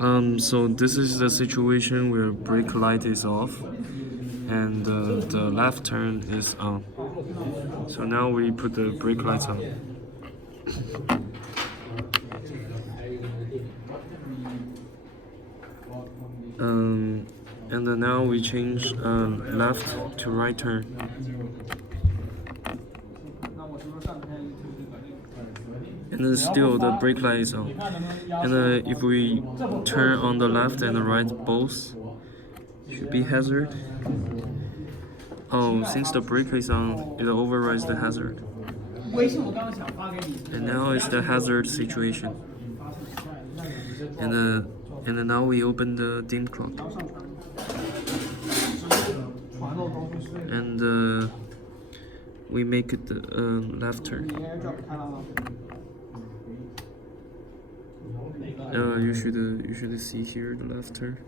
So this is the situation where brake light is off and the left turn is on. So now we put the brake lights on. And now we change left to right turn. And then still the brake light is on. And if we turn on the left and the right both, should be hazard. Oh, since the brake is on, it overrides the hazard. And now it's the hazard situation. And now we open the dim clock. And we make it the left turn. You should see here the left turn.